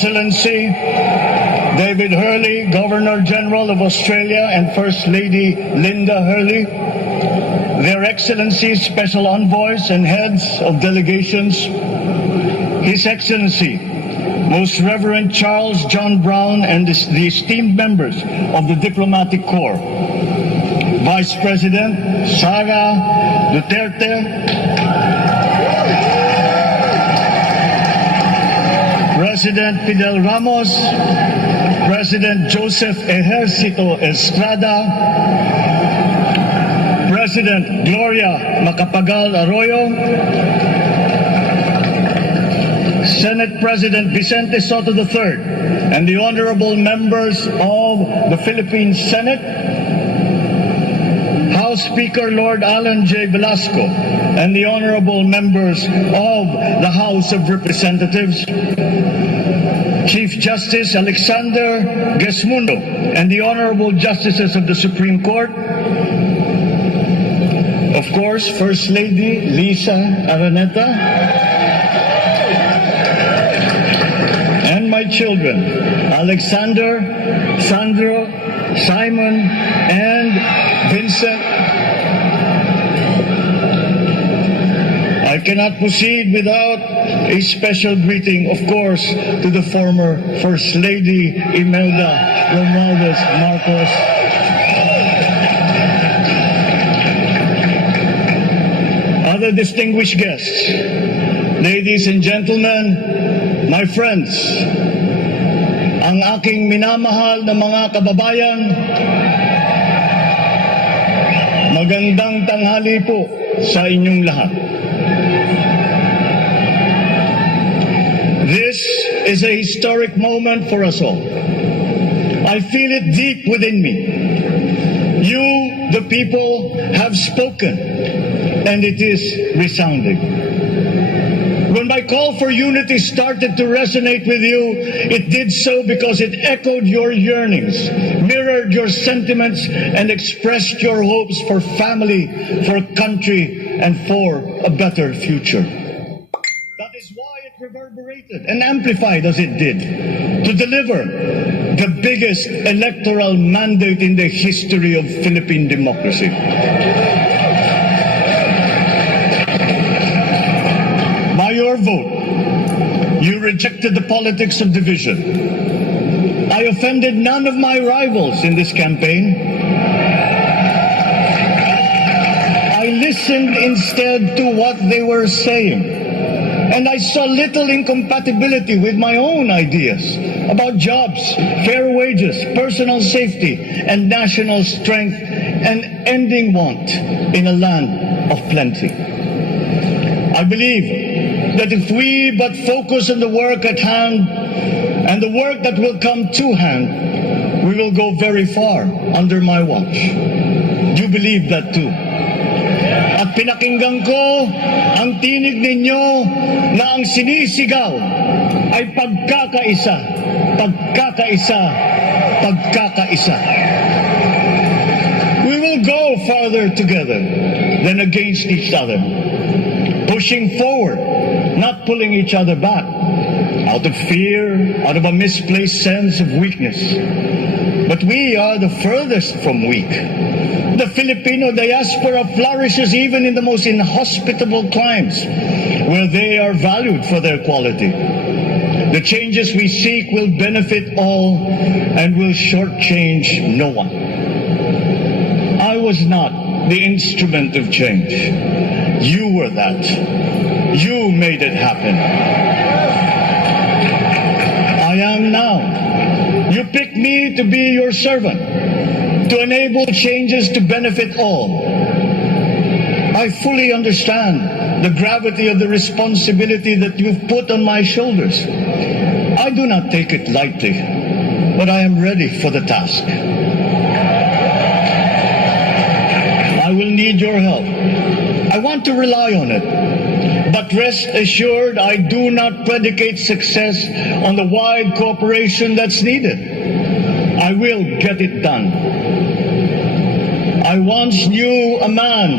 Excellency David Hurley, Governor General of Australia, and First Lady Linda Hurley, Their Excellencies, Special Envoys, and Heads of Delegations, His Excellency, Most Reverend Charles John Brown, and the esteemed members of the Diplomatic Corps, Vice President Sara Duterte, President Fidel Ramos, President Joseph Ejercito Estrada, President Gloria Macapagal Arroyo, Senate President Vicente Soto III, and the honorable members of the Philippine Senate, House Speaker Lord Alan J. Velasco, and the honorable members of the House of Representatives, Chief Justice Alexander Gesmundo, and the honorable justices of the Supreme Court, of course, First Lady Lisa Araneta, and my children, Alexander, Sandro, Simon, and Vincent. I cannot proceed without a special greeting, of course, to the former First Lady Imelda Romualdez Marcos. Other distinguished guests, ladies and gentlemen, my friends, ang aking minamahal na mga kababayan, magandang tanghali po sa inyong lahat. This is a historic moment for us all. I feel it deep within me. You, the people, have spoken, and it is resounding. When my call for unity started to resonate with you, it did so because it echoed your yearnings, mirrored your sentiments, and expressed your hopes for family, for country, and for a better future. That is why it reverberated and amplified as it did to deliver the biggest electoral mandate in the history of Philippine democracy. By your vote, you rejected the politics of division. I offended none of my rivals in this campaign. I listened instead to what they were saying. And I saw little incompatibility with my own ideas about jobs, fair wages, personal safety, and national strength, and ending want in a land of plenty. I believe that if we but focus on the work at hand and the work that will come to hand, we will go very far under my watch. Do you believe that too? At pinakinggan ko ang tinig ninyo na ang sinisigaw ay pagkakaisa, pagkakaisa, pagkakaisa. We will go farther together than against each other, pushing forward, not pulling each other back, out of fear, out of a misplaced sense of weakness. But we are the furthest from weak. The Filipino diaspora flourishes even in the most inhospitable climes, where they are valued for their quality. The changes we seek will benefit all and will shortchange no one. I was not the instrument of change. You were that. You made it happen. I am now. You picked me to be your servant, to enable changes to benefit all. I fully understand the gravity of the responsibility that you've put on my shoulders. I do not take it lightly, but I am ready for the task. I will need your help. I want to rely on it. But rest assured, I do not predicate success on the wide cooperation that's needed. I will get it done. I once knew a man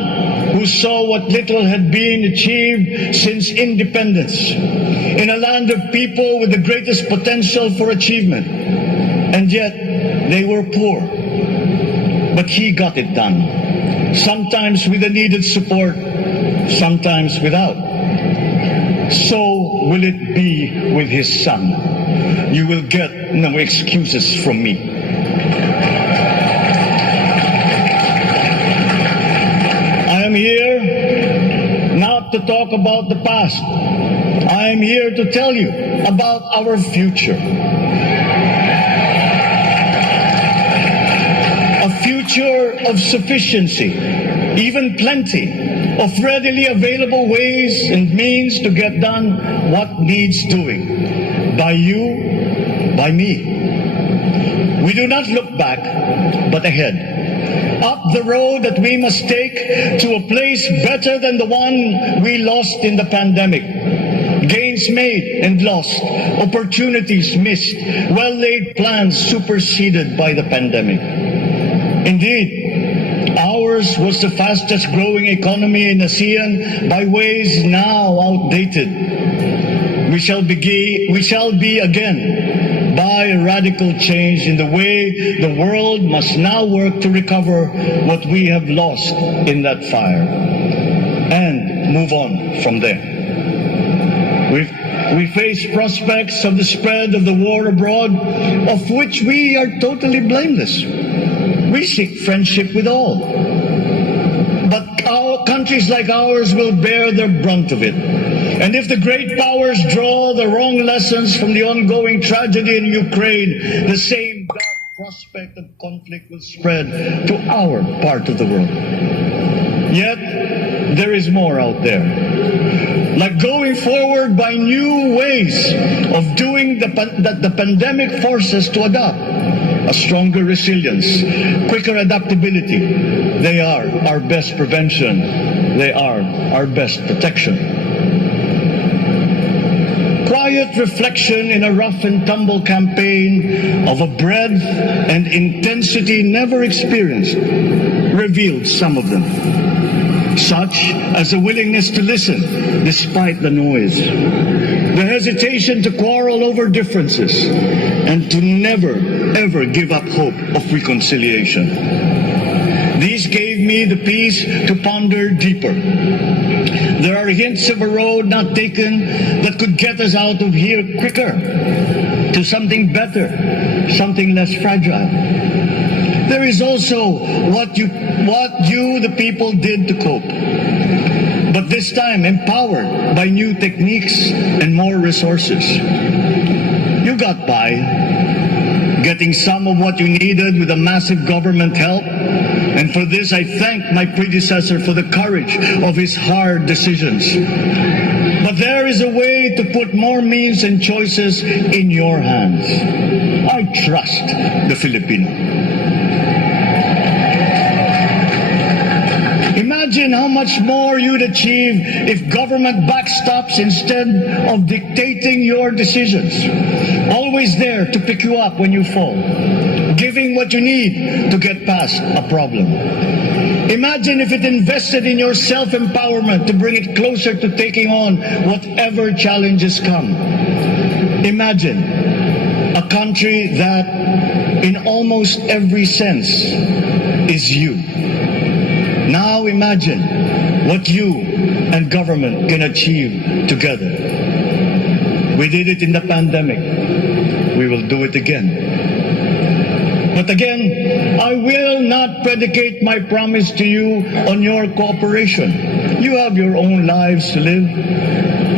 who saw what little had been achieved since independence, in a land of people with the greatest potential for achievement, and yet they were poor. But he got it done, sometimes with the needed support, sometimes without. So will it be with his son. You will get no excuses from me. I am here not to talk about the past. I am here to tell you about our future. A future of sufficiency, even plenty, of readily available ways and means to get done what needs doing. By you, by me. We do not look back, but ahead. Up the road that we must take to a place better than the one we lost in the pandemic. Gains made and lost, opportunities missed, well-laid plans superseded by the pandemic. Indeed, ours was the fastest growing economy in ASEAN by ways now outdated. We shall be again by a radical change in the way the world must now work to recover what we have lost in that fire and move on from there. We face prospects of the spread of the war abroad, of which we are totally blameless. We seek friendship with all. But countries like ours will bear the brunt of it. And if the great powers draw the wrong lessons from the ongoing tragedy in Ukraine, the same dark prospect of conflict will spread to our part of the world. Yet, there is more out there. Like going forward by new ways of doing that the pandemic forces to adopt. A stronger resilience, quicker adaptability. They are our best prevention. They are our best protection. Quiet reflection in a rough and tumble campaign of a breadth and intensity never experienced revealed some of them. Such as a willingness to listen despite the noise, the hesitation to quarrel over differences, and to never, ever give up hope of reconciliation. These gave me the peace to ponder deeper. There are hints of a road not taken that could get us out of here quicker to something better, something less fragile. There is also what you, the people, did to cope. But this time empowered by new techniques and more resources. You got by, getting some of what you needed with a massive government help. And for this, I thank my predecessor for the courage of his hard decisions. But there is a way to put more means and choices in your hands. I trust the Filipino. Imagine how much more you'd achieve if government backstops instead of dictating your decisions. Always there to pick you up when you fall. Giving what you need to get past a problem. Imagine if it invested in your self-empowerment to bring it closer to taking on whatever challenges come. Imagine a country that, in almost every sense, is you. Now imagine what you and government can achieve together. We did it in the pandemic. We will do it again. But again, I will not predicate my promise to you on your cooperation. You have your own lives to live,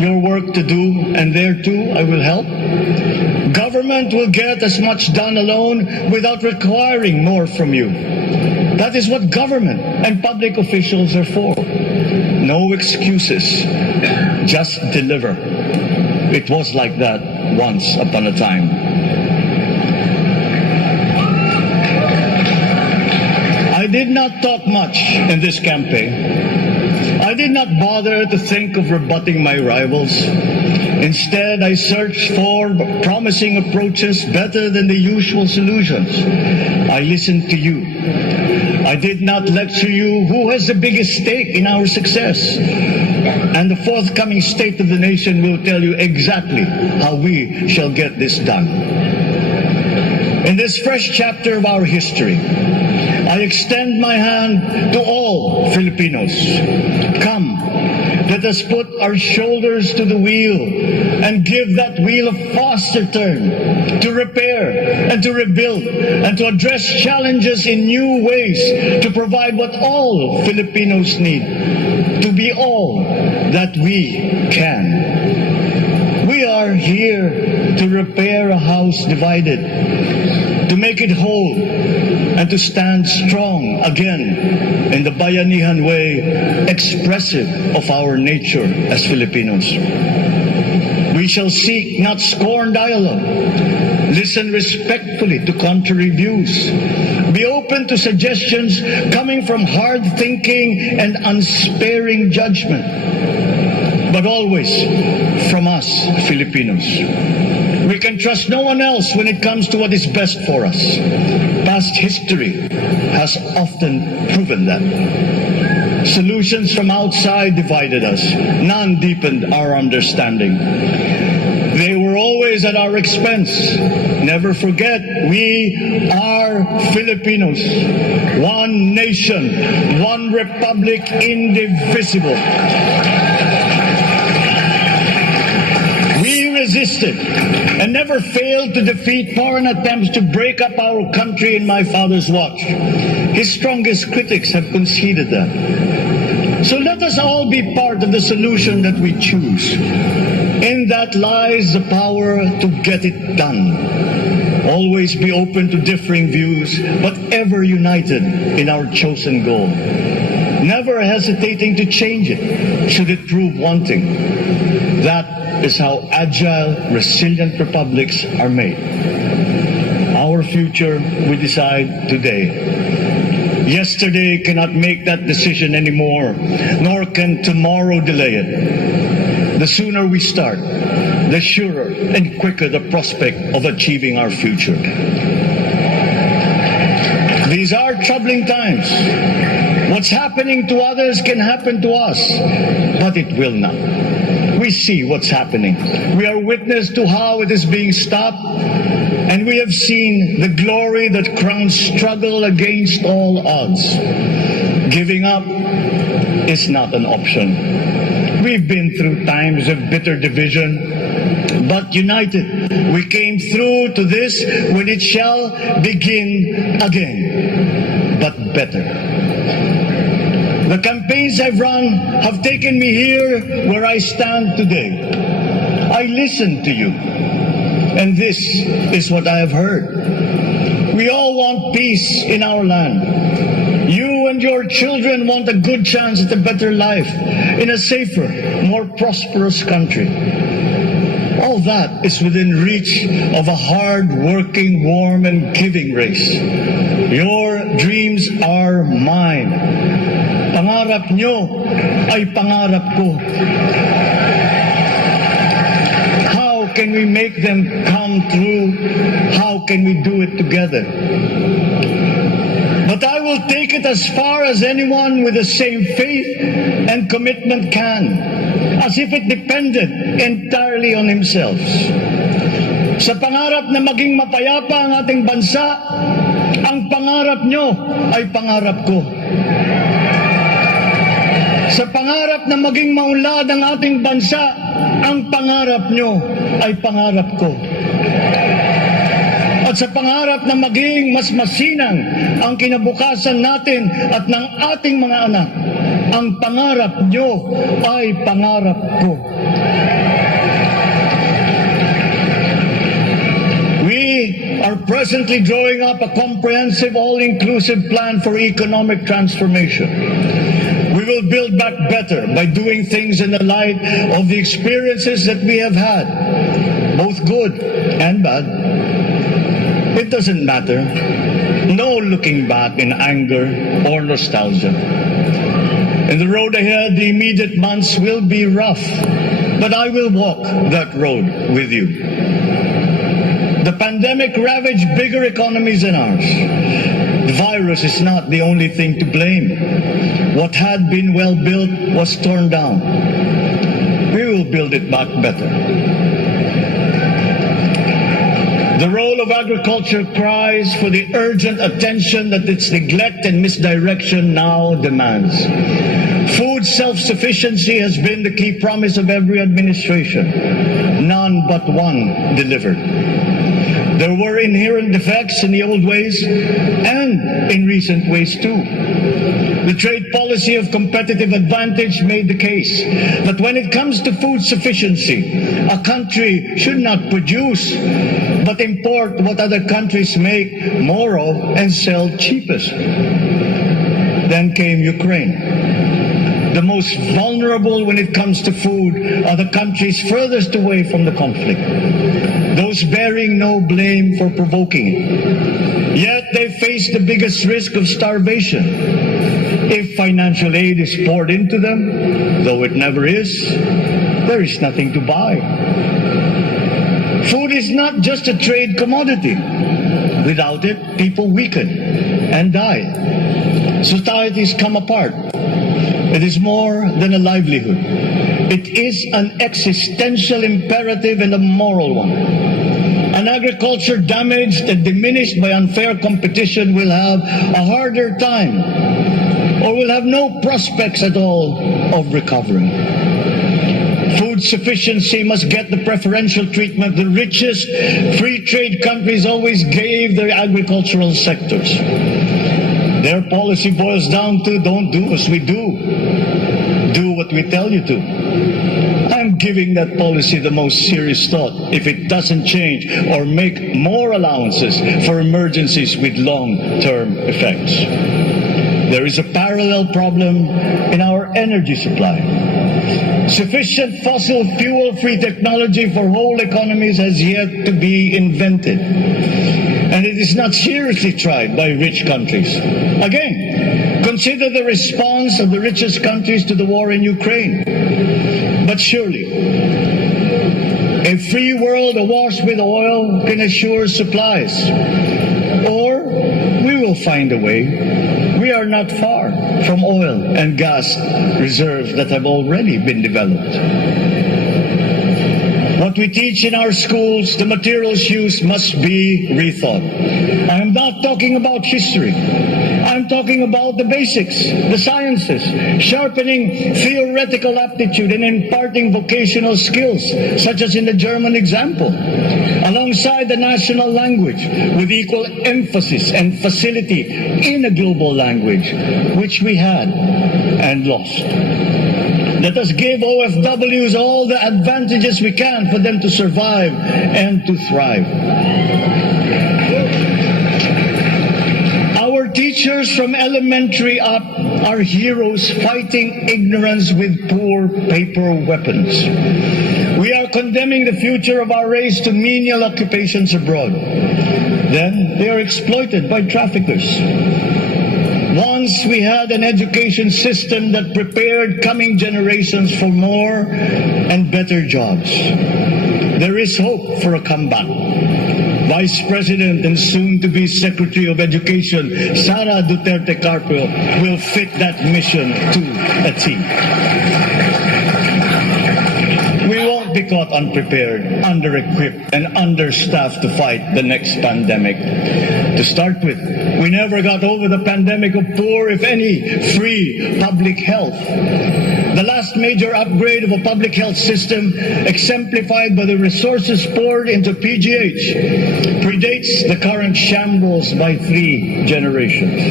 your work to do, and there too I will help. Government will get as much done alone without requiring more from you. That is what government and public officials are for. No excuses, just deliver. It was like that once upon a time. I did not talk much in this campaign. I did not bother to think of rebutting my rivals. Instead, I searched for promising approaches better than the usual solutions. I listened to you. I did not lecture you who has the biggest stake in our success. And the forthcoming State of the Nation will tell you exactly how we shall get this done. In this fresh chapter of our history, I extend my hand to all Filipinos. Come, let us put our shoulders to the wheel and give that wheel a faster turn to repair and to rebuild and to address challenges in new ways, to provide what all Filipinos need, to be all that we can. We are here to repair a house divided, to make it whole, and to stand strong again in the bayanihan way, expressive of our nature as Filipinos. We shall seek, not scorn, dialogue. Listen respectfully to contrary views. Be open to suggestions coming from hard thinking and unsparing judgment. But always from us, Filipinos. We can trust no one else when it comes to what is best for us. Past history has often proven that. Solutions from outside divided us. None deepened our understanding. They were always at our expense. Never forget, we are Filipinos. One nation, one republic, indivisible. We resisted and never failed to defeat foreign attempts to break up our country in my father's watch. His strongest critics have conceded that. So let us all be part of the solution that we choose. In that lies the power to get it done. Always be open to differing views, but ever united in our chosen goal. Never hesitating to change it, should it prove wanting. That is how agile, resilient republics are made. Our future we decide today. Yesterday cannot make that decision anymore, nor can tomorrow delay it. The sooner we start, the surer and quicker the prospect of achieving our future. These are troubling times. What's happening to others can happen to us, but it will not. We see what's happening. We are witness to how it is being stopped, and we have seen the glory that crowns struggle against all odds. Giving up is not an option. We've been through times of bitter division, but united, we came through to this when it shall begin again, but better. The campaigns I've run have taken me here where I stand today. I listened to you, and this is what I have heard. We all want peace in our land. You and your children want a good chance at a better life in a safer, more prosperous country. All that is within reach of a hard-working, warm, and giving race. Your dreams are mine. Pangarap nyo ay pangarap ko. How can we make them come true? How can we do it together? But I will take it as far as anyone with the same faith and commitment can, as if it depended entirely on himself. Sa pangarap na maging mapayapa ang ating bansa, ang pangarap nyo ay pangarap ko. Sa pangarap na maging maunlad ang ating bansa, ang pangarap nyo ay pangarap ko. At sa pangarap na maging mas masinang ang kinabukasan natin at ng ating mga anak, ang pangarap nyo ay pangarap ko. We are presently drawing up a comprehensive, all-inclusive plan for economic transformation. We will build back better by doing things in the light of the experiences that we have had, both good and bad. It doesn't matter. No looking back in anger or nostalgia. In the road ahead, the immediate months will be rough, but I will walk that road with you. The pandemic ravaged bigger economies than ours. The virus is not the only thing to blame. What had been well built was torn down. We will build it back better. The role of agriculture cries for the urgent attention that its neglect and misdirection now demands. Food self-sufficiency has been the key promise of every administration. None but one delivered. There were inherent defects in the old ways and in recent ways too. The trade policy of competitive advantage made the case that when it comes to food sufficiency, a country should not produce but import what other countries make more of and sell cheapest. Then came Ukraine. The most vulnerable when it comes to food are the countries furthest away from the conflict, those bearing no blame for provoking it. Yet they face the biggest risk of starvation. If financial aid is poured into them, though it never is, there is nothing to buy. Food is not just a trade commodity. Without it, people weaken and die. Societies come apart. It is more than a livelihood. It is an existential imperative and a moral one. An agriculture damaged and diminished by unfair competition will have a harder time, or will have no prospects at all of recovering. Food sufficiency must get the preferential treatment the richest free trade countries always gave their agricultural sectors. Their policy boils down to don't do as we do. Do what we tell you to. I'm giving that policy the most serious thought if it doesn't change or make more allowances for emergencies with long-term effects. There is a parallel problem in our energy supply. Sufficient fossil fuel-free technology for whole economies has yet to be invented. And it is not seriously tried by rich countries. Again, consider the response of the richest countries to the war in Ukraine. But surely, a free world awash with oil can assure supplies. Or we will find a way. We are not far from oil and gas reserves that have already been developed. What we teach in our schools, the materials used must be rethought. I am not talking about history. I'm talking about the basics, the sciences, sharpening theoretical aptitude and imparting vocational skills, such as in the German example, alongside the national language with equal emphasis and facility in a global language, which we had and lost. Let us give OFWs all the advantages we can for them to survive and to thrive. Our teachers from elementary up are heroes fighting ignorance with poor paper weapons. We are condemning the future of our race to menial occupations abroad. Then they are exploited by traffickers. Once we had an education system that prepared coming generations for more and better jobs. There is hope for a comeback. Vice President and soon-to-be Secretary of Education, Sara Duterte Carpio, will fit that mission to a T. We won't be caught unprepared, under-equipped, and understaffed to fight the next pandemic. To start with, we never got over the pandemic of poor, if any, free public health. The last major upgrade of a public health system, exemplified by the resources poured into PGH, predates the current shambles by 3 generations.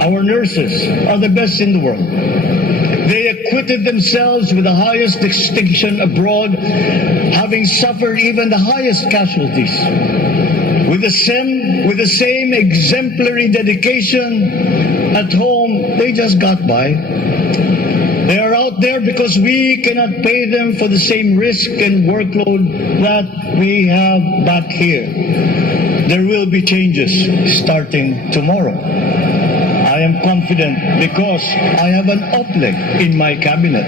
Our nurses are the best in the world. They acquitted themselves with the highest distinction abroad, having suffered even the highest casualties. With the same exemplary dedication at home, they just got by. They are out there because we cannot pay them for the same risk and workload that we have back here. There will be changes starting tomorrow. I am confident because I have an OPLEC in my cabinet.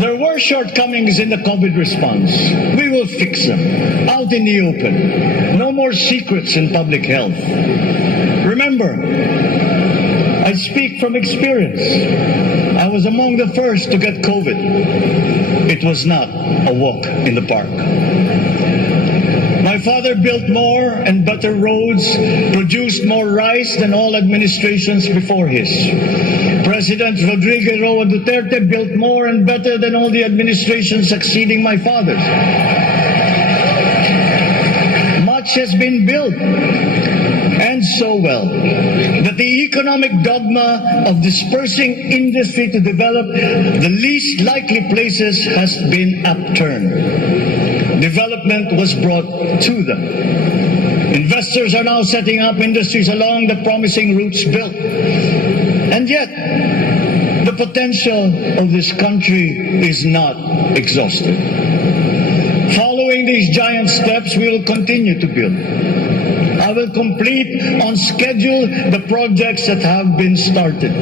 There were are shortcomings in the COVID response. We will fix them out in the open. No more secrets in public health. Remember, I speak from experience. I was among the first to get COVID. It was not a walk in the park. My father built more and better roads, produced more rice than all administrations before his. President Rodrigo Roa Duterte built more and better than all the administrations succeeding my father's. Much has been built, and so well, that the economic dogma of dispersing industry to develop the least likely places has been upturned. Development was brought to them. Investors are now setting up industries along the promising routes built. And yet, the potential of this country is not exhausted. Following these giant steps, we will continue to build. I will complete on schedule the projects that have been started.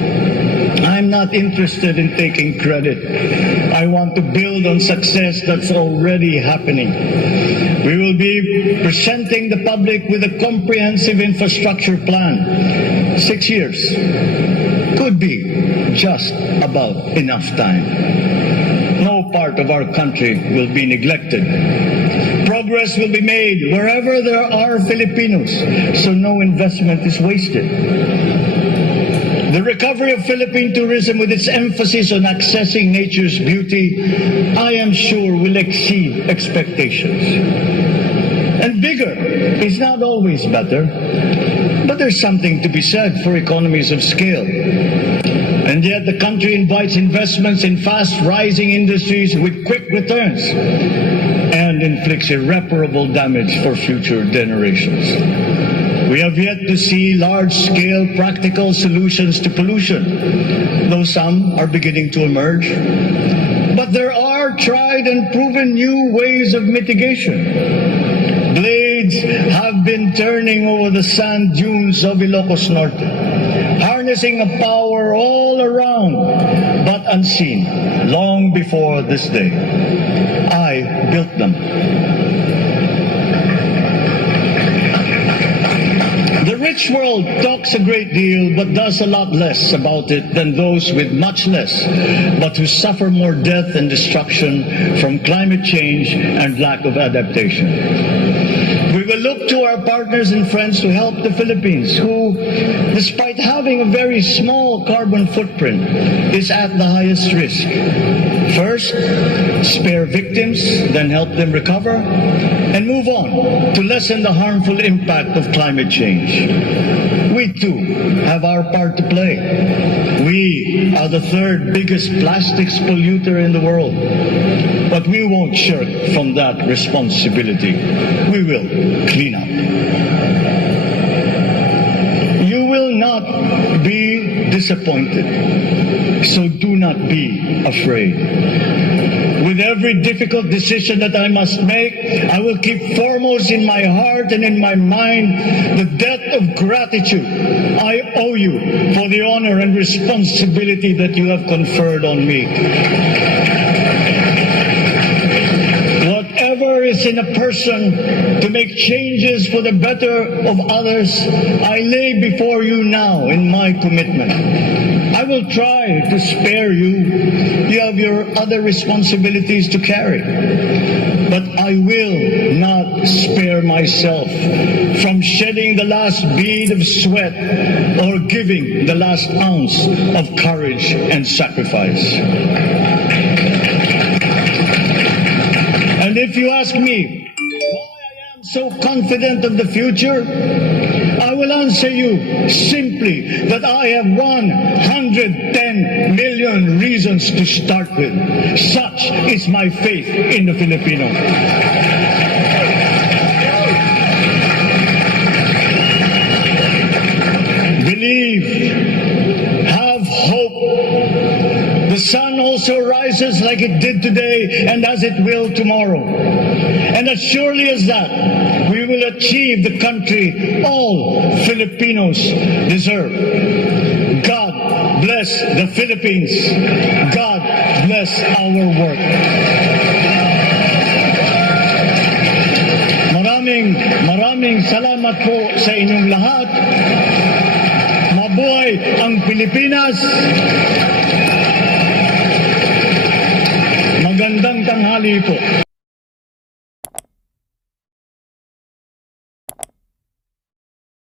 I'm not interested in taking credit. I want to build on success that's already happening. We will be presenting the public with a comprehensive infrastructure plan. 6 years could be just about enough time. No part of our country will be neglected. Progress will be made wherever there are Filipinos, so no investment is wasted. The recovery of Philippine tourism with its emphasis on accessing nature's beauty, I am sure will exceed expectations. And bigger is not always better, but there's something to be said for economies of scale. And yet the country invites investments in fast-rising industries with quick returns and inflicts irreparable damage for future generations. We have yet to see large-scale practical solutions to pollution, though some are beginning to emerge. But there are tried and proven new ways of mitigation. Blades have been turning over the sand dunes of Ilocos Norte, harnessing a power all around, but unseen, long before this day. I built them. The rich world talks a great deal, but does a lot less about it than those with much less, but who suffer more death and destruction from climate change and lack of adaptation. We will look to our partners and friends to help the Philippines, who, despite having a very small carbon footprint, is at the highest risk. First, spare victims, then help them recover, and move on to lessen the harmful impact of climate change. We too have our part to play. We are the third biggest plastics polluter in the world. But we won't shirk from that responsibility. We will clean up. You will not be disappointed, so do not be afraid. With every difficult decision that I must make, I will keep foremost in my heart and in my mind the debt of gratitude I owe you for the honor and responsibility that you have conferred on me. Whatever is in a person to make changes for the better of others, I lay before you now in my commitment. I will try to spare you. You have your other responsibilities to carry. But I will not spare myself from shedding the last bead of sweat or giving the last ounce of courage and sacrifice. And if you ask me why I am so confident of the future, I will answer you simply that I have 110 million reasons to start with. Such is my faith in the Filipino. Believe, have hope. The sun also rises like it did today and as it will tomorrow. And as surely as that, we will achieve the country all Filipinos deserve. God bless the Philippines. God bless our work. Maraming salamat po sa inyong lahat. Mabuhay ang Pilipinas. Magandang tanghali po.